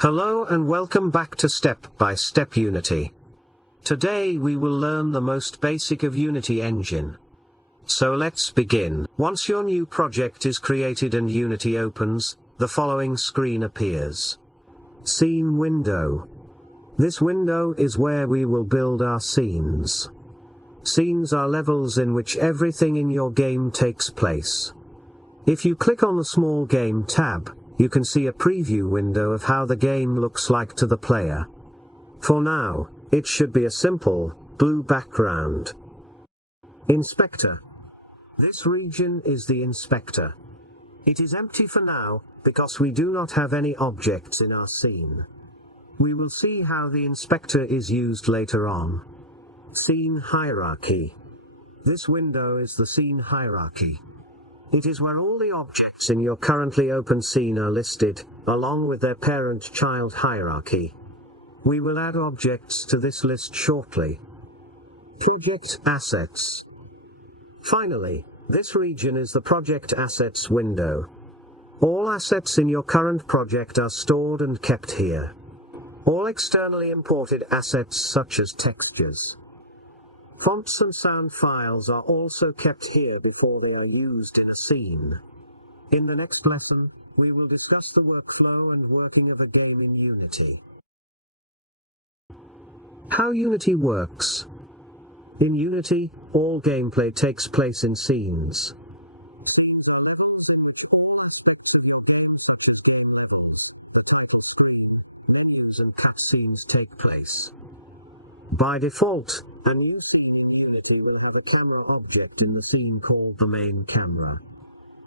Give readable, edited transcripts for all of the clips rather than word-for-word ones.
Hello and welcome back to Step by Step Unity. Today we will learn the most basic of Unity engine. So let's begin. Once your new project is created and Unity opens, the following screen appears. Scene window. This window is where we will build our scenes. Scenes are levels in which everything in your game takes place. If you click on the small game tab, you can see a preview window of how the game looks like to the player. For now, it should be a simple, blue background. Inspector. This region is the inspector. It is empty for now, because we do not have any objects in our scene. We will see how the inspector is used later on. Scene hierarchy. This window is the scene hierarchy. It is where all the objects in your currently open scene are listed, along with their parent-child hierarchy. We will add objects to this list shortly. Project assets. Finally, this region is the project assets window. All assets in your current project are stored and kept here. All externally imported assets such as textures, fonts and sound files are also kept here before they are used in a scene. In the next lesson, we will discuss the workflow and working of a game in Unity. How Unity works. In Unity, all gameplay takes place in scenes. And cutscenes take place. By default, a new scene in Unity will have a camera object in the scene called the main camera.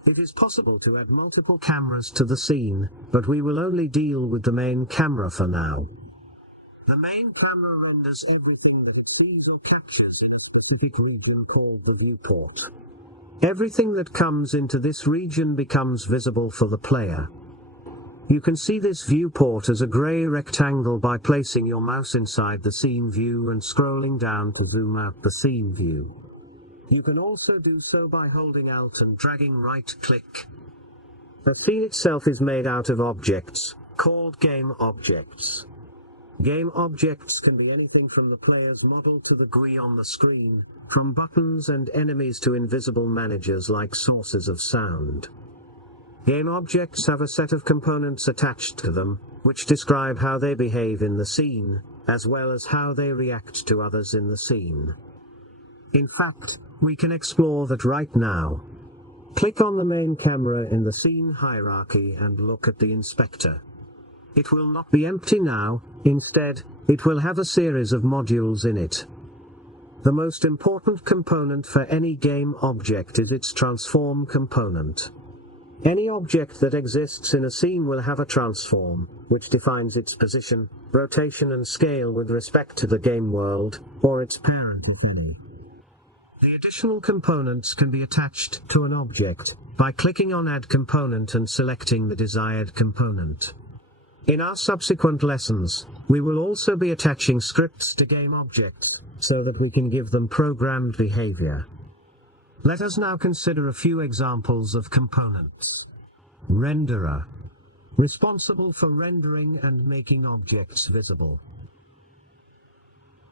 It is possible to add multiple cameras to the scene, but we will only deal with the main camera for now. The main camera renders everything that it sees or captures in a specific region called the viewport. Everything that comes into this region becomes visible for the player. You can see this viewport as a grey rectangle by placing your mouse inside the scene view and scrolling down to zoom out the scene view. You can also do so by holding Alt and dragging right-click. The scene itself is made out of objects, called game objects. Game objects can be anything from the player's model to the GUI on the screen, from buttons and enemies to invisible managers like sources of sound. Game objects have a set of components attached to them, which describe how they behave in the scene, as well as how they react to others in the scene. In fact, we can explore that right now. Click on the main camera in the scene hierarchy and look at the inspector. It will not be empty now, instead, it will have a series of modules in it. The most important component for any game object is its transform component. Any object that exists in a scene will have a transform, which defines its position, rotation and scale with respect to the game world, or its parent. The additional components can be attached to an object by clicking on Add Component and selecting the desired component. In our subsequent lessons, we will also be attaching scripts to game objects, so that we can give them programmed behavior. Let us now consider a few examples of components. Renderer. Responsible for rendering and making objects visible.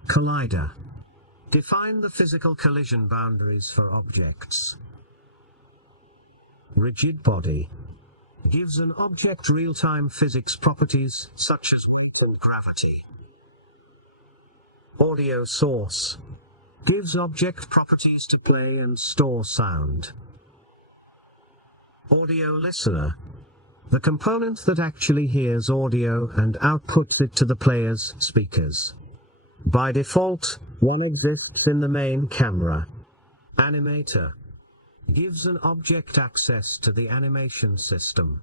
Collider. Define the physical collision boundaries for objects. Rigid body. Gives an object real-time physics properties, such as weight and gravity. Audio source. Gives object properties to play and store sound. Audio listener. The component that actually hears audio and outputs it to the player's speakers. By default, one exists in the main camera. Animator. Gives an object access to the animation system.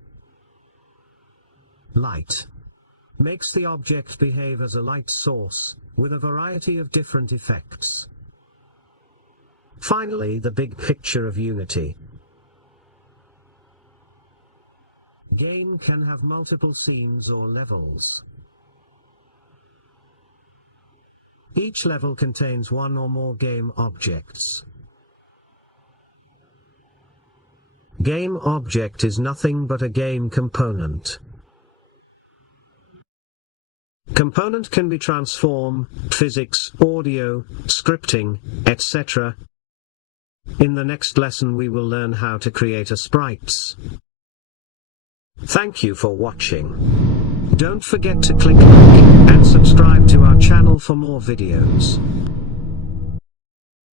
Light. Makes the object behave as a light source, with a variety of different effects. Finally, the big picture of Unity. Game can have multiple scenes or levels. Each level contains one or more game objects. Game object is nothing but a game component. Component can be transform, physics, audio, scripting, etc. In the next lesson we will learn how to create a sprites. Thank you for watching. Don't forget to click like and subscribe to our channel for more videos.